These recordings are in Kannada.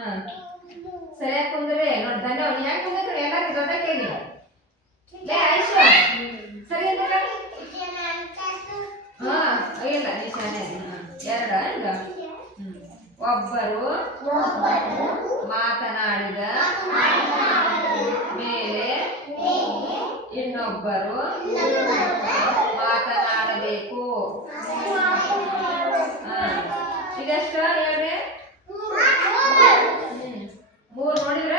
ಸರಿಯಾಗಿ ಕುಂದ್ರೆ ನೋಡಿ ಧನ್ಯವಾದ ಹೆಂಗ್ ಕುಂದ್ರೆ ಎಲ್ಲರೂ ದೊಡ್ಡ ಕೇಳಿ ಲೇ ಆಯುಷ ಸರಿ ಅಂದ್ರೆ ಇಲ್ಲ ನೀ ಶಾನೆ ಎರಡ ಈಗ ಒಬ್ಬರು ಮಾತನಾಡಿದ ಮೇಲೆ ಇನ್ನೊಬ್ಬರು ಮಾತನಾಡಬೇಕು ಇದೆಷ್ಟ ಹೇಳ್ರಿ ಮೂರು ನೋಡಿದ್ರ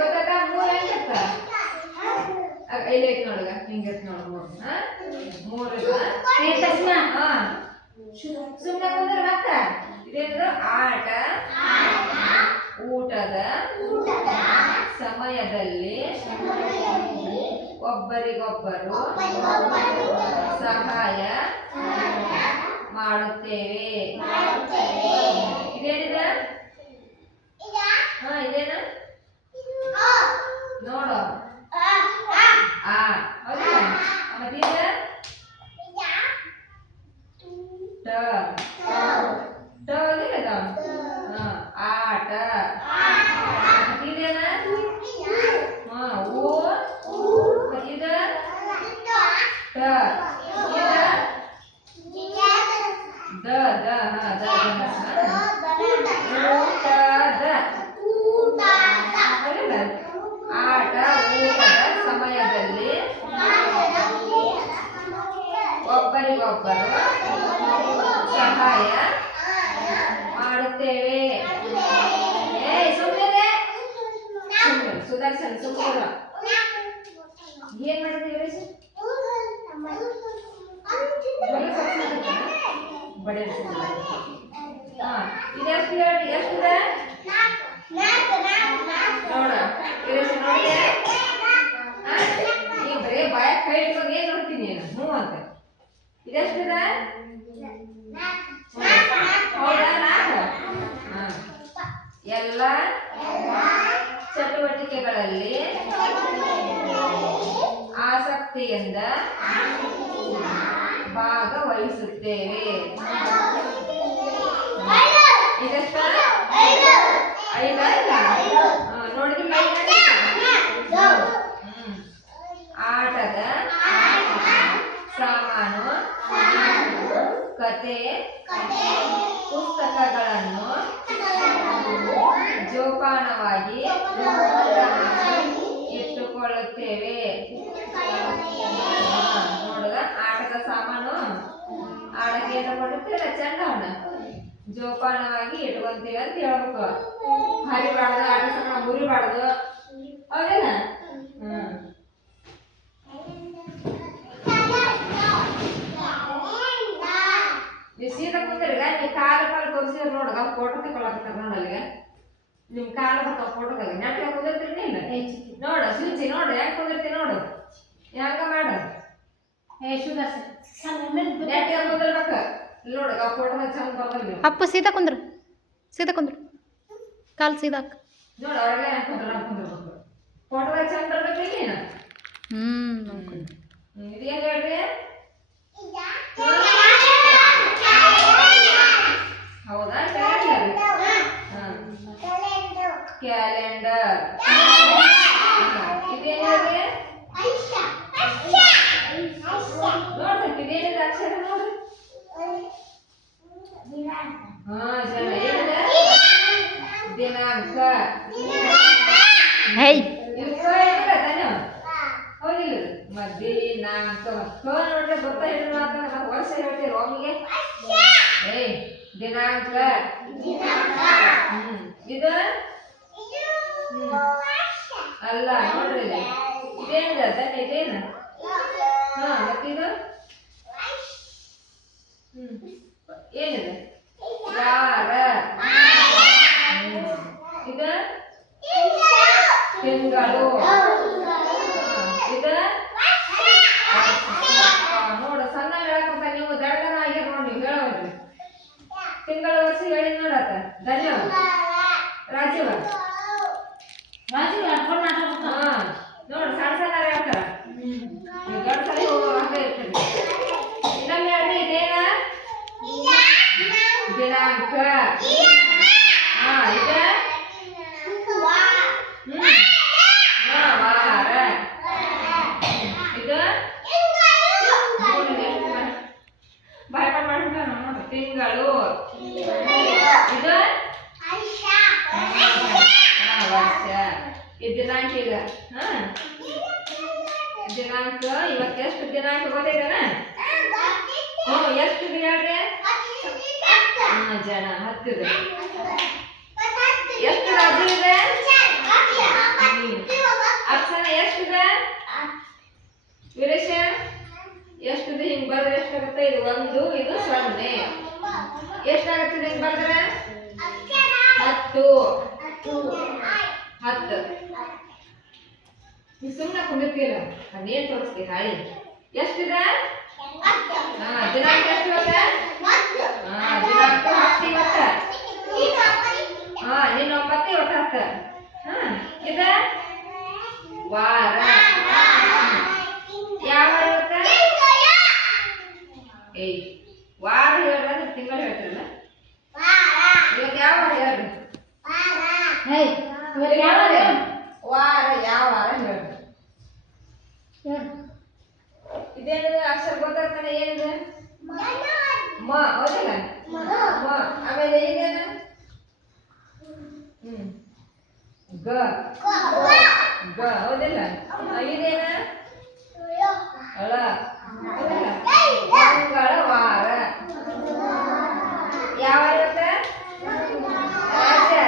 ಗೊತ್ತಾಗ ಮೂರು ಹೆಂಗತ್ತ ಇಲ್ಲೈತ್ ನೋಡಗ ಹಿಂಗತ್ ನೋಡ ಮೂರು ಸುಮ್ಮನೆ ಕುಂದ್ರ ಮತ್ತ ಇದೇನು ಆಟ ಊಟದ ಸಮಯದಲ್ಲಿ ಒಬ್ಬರಿಗೊಬ್ಬರು ಸಹಾಯ ಮಾಡುತ್ತೇವೆ ಇದೇನಿದ ಇದೇನ ನೋಡು ಹೌದಾ ಮತ್ತೀಗ ಆಟ ಇದೇನ ಮತ್ತೀಗ ಆಟ ಊಟದ ಸಮಯದಲ್ಲಿ ಒಬ್ಬರಿಗೊಬ್ಬರು ಸಹಾಯ ಮಾಡುತ್ತೇವೆ ಸುದರ್ಶನ್ ಸುಮ್ಮನೆ ಏನ್ ಮಾಡಿದ್ರೆ ಬಡೆ ಇದೆಷ್ಟು ಹೇಳಿ ಎಷ್ಟಿದೆ ನೋಡ ನೋಡಿ ನೀ ಬರೇ ಬಾಯ ಕೈ ಇಟ್ಕೊಂಡು ಏನ್ ನೋಡ್ತೀನಿ ಹ್ಞೂ ಅಂತ ಇದೆಷ್ಟಿದೆ ಹೌದಾ ನಾಲ್ಕು ಎಲ್ಲ ಚಟುವಟಿಕೆಗಳಲ್ಲಿ ಆಸಕ್ತಿಯಿಂದ ಭಾಗವಹಿಸುತ್ತೇವೆ ಇದೆಷ್ಟ ಐದಲ್ಲ ನೋಡಿದ್ರೆ ಆಟದ ಸಾಮಾನು ಕತೆ ಪುಸ್ತಕಗಳನ್ನು ಜೋಪಾನವಾಗಿ ಇಟ್ಟುಕೊಳ್ಳುತ್ತೇವೆ ನೋಡುದ ಆಟದ ಸಾಮಾನು ಆಡಕ್ಕೆ ಇಟ್ಟುಕೊಳ್ಳುತ್ತೇವೆ ಚಂದ ಜೋಪಾನವಾಗಿ ಇಟ್ಕೊಂತೀವಿ ಅಂತ ಹೇಳ್ಬೇಕು ಹರಿಬಾರ್ದು ಆಟ ಸಾಮಾನು ಮುರಿಬಾರ್ದು ಹೌದೇನ ನೀವು ಸೀದಾ ಕುಂತಿರ್ಗ ನೀವು ಕಾಲ ಪಾಲ ತೋರಿಸಿದ್ರೆ ನೋಡಗ ಫೋಟೋ ತಗೊಳಕತ್ತಾರ ನೋಡಲ್ಲಿಗ ನಿಮ್ ಕಾಲ ಬರ್ತಾವ ಫೋಟೋದಾಗ ನೆಟ್ಗೆ ಕುಂದಿರ್ತೀರಿ ಇಲ್ಲ ನೋಡು ಸಿಂಚಿ ನೋಡು ಹೆಂಗ್ ಕುಂದಿರ್ತಿ ನೋಡು ಹೆಂಗ ಮಾಡು ನೆಟ್ಗೆ ಕುಂದಿರ್ಬೇಕು ನೋಡಗ ಫೋಟೋದಾಗ ಚಂದ ಬರ್ದಲ್ಲಿ ಅಪ್ಪ ಸೀದಾ ಕುಂದ್ರು ಕಾಲ್ ಸೀದಾ ನೋಡು ಅವ್ರಿಗೆ ಹೆಂಗ್ ಕುಂದಿರ್ಬೇಕು ಫೋಟೋದಾಗ ಚಂದ ಬರ್ಬೇಕು ನೀನು ಇದೇನ್ ಹೇಳ್ರಿ ಹೌದಾ ಕ್ಯಾಲೆಂಡರ್ ಇದೇನು ಹೇಳ್ರಿ ನೋಡ್ರಿ ಇದೇನಿದೆ ಅಕ್ಷರ ನೋಡ್ರಿ ದಿನಾಂಕ ಹೋಗಿಲ್ಲ ದಿನಾಂಕ ನೋಡ್ರಿ ಗೊತ್ತಾ ಹೇಳಿ ಮಾತಾಡ ವರ್ಷ ಹೇಳ್ತೀರಿ ಒಮ್ಮಿಗೆ ದಿನಾಂಕ ಇದು ಅಲ್ಲ ನೋಡ್ರಿ ಇದೇನಿದೆ ತಾನೆ ಇದೇನು ಮತ್ತಿದು ಏನಿದೆ ವಾರ ಇದು ತಿಂಗಳು ಇದು ನೋಡ ಸಣ್ಣ ಹೇಳಕ್ಕಂತ ನೀವು ದಡಗನ ಆಗ್ಯಾರ ನೋಡಿ ಹೇಳೋದ್ರಿ ತಿಂಗಳ ವರ್ಷ ಹೇಳಿ ನೋಡತ್ತ ಧನ್ಯವಾದ ರಾಜೀವ ನೋಡು ಸಣ್ಣ ಸಣ್ಣ ಹೇಳ್ತಾರ ದೊಡ್ಡ ಸಲ ಹೋಗುವಾಗ ಇರ್ತದೆ ಇನ್ನೊಮ್ಮೆ ಹೇಳ್ರಿ ಇದೇನ ದಿನಾಂಕ ದಿನಾಂಕ ಈಗ ಹಾ ದಿನಾಂಕ ಇವತ್ತು ಎಷ್ಟು ದಿನಾಂಕ ಗೊತ್ತೈತೇನ ಎಷ್ಟು ಹೇಳ್ರಿ ಜನ 10 ಇದೆ ಎಷ್ಟು ರಾಜ್ಯ ಇದೆ ಅಕ್ಷರ ಎಷ್ಟಿದೆ ವೀರೇಶ ಎಷ್ಟಿದೆ ಹಿಂಗ್ ಬರ್ದ್ರೆ ಎಷ್ಟಾಗುತ್ತೆ ಇದು 1 ಇದು 0 ಎಷ್ಟಾಗುತ್ತೆ ಹಿಂಗ್ ಬರ್ದ್ರೆ 10 ನೀವು ಸುಮ್ಮನೆ ಕುಂದಿರ್ತೀರ ಅದೇನ್ ತೋರಿಸ್ತೀವಿ ಹಾಳಿ ಎಷ್ಟಿದೆ ದಿನಾಂಕ ಎಷ್ಟು ಇವತ್ತ ದಿನಾಂಕ 10 ಇವತ್ತ ನಿನ್ನ 9 ಇವತ್ತು 10 ಇದ ವಾರ ಯಾವ ಇವತ್ತ ವಾರ ಹೇಳ್ರಿ ತಿಂಗಳು ಹೇಳ್ತಿರಲ್ಲ ಇವತ್ತು ಯಾವ ವಾರ ಹೇಳ್ರಿ ವಾರ ಯಾವ ವಾರ ಹೇಳ್ರಿ ಇದೇನಿದೆ ಅಕ್ಷರ ಗೊತ್ತಾಗ್ತಾನೆ ಏನಿದೆ ಮ ಹೌದಿಲ್ಲ ಮ ಆಮೇಲೆ ಇದೇನ ಗ ಗ ಹೌದಿಲ್ಲ ಇದೇನ ಅಳ ಹೌದಿಲ್ಲ ಮಂಗಳವಾರ ಯಾವ ಇವತ್ತ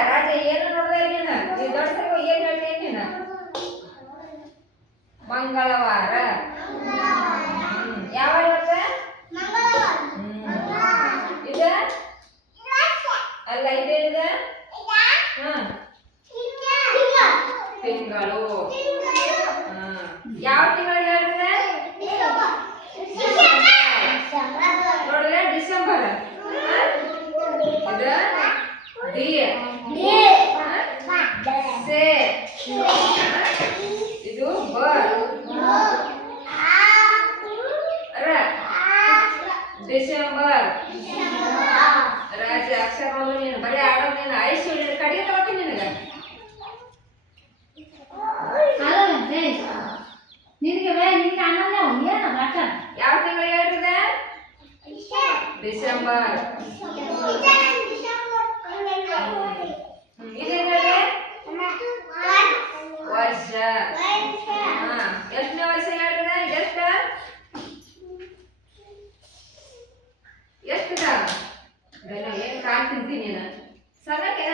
ರಾಜ ಏನು ನೋಡ್ದೆ ನೀನ ಈ ದೊಡ್ಡ ಸರಿ ಏನ್ ಹೇಳ್ತೀನಿ ನೀನ ಮಂಗಳವಾರ ಯಾವ ಇವತ್ತ ಇದ ಅಲ್ಲ ಇದೇನಿದೆ ತಿಂಗಳು ಯಾವ ತಿಂಗಳು ಹೇಳಿದ್ರೆ ನೋಡಿದ್ರೆ ಡಿಸೆಂಬರ್ ಇದು ಡಿಸೆಂಬರ್ ರಾಜ ಅಕ್ಷರ ನೀನು ಬರೀ ಆಡೋದು ನೀನು ಐಸು ಕಡಿಗೆ ತಗೋತೀನಿ ನಿನಗೆ ಯಾವ ತಿಂಗಳು ಹೇಳಿದೆ ಡಿಸೆಂಬರ್ ಇದೇನು ವರ್ಷ ಎಷ್ಟನೇ ವರ್ಷ ಹೇಳಿದೆ ಎಷ್ಟದ ಏನ್ ಕಾಲ್ ತಿಂತೀನಿ ಸಣ್ಣಕ್ಕೆ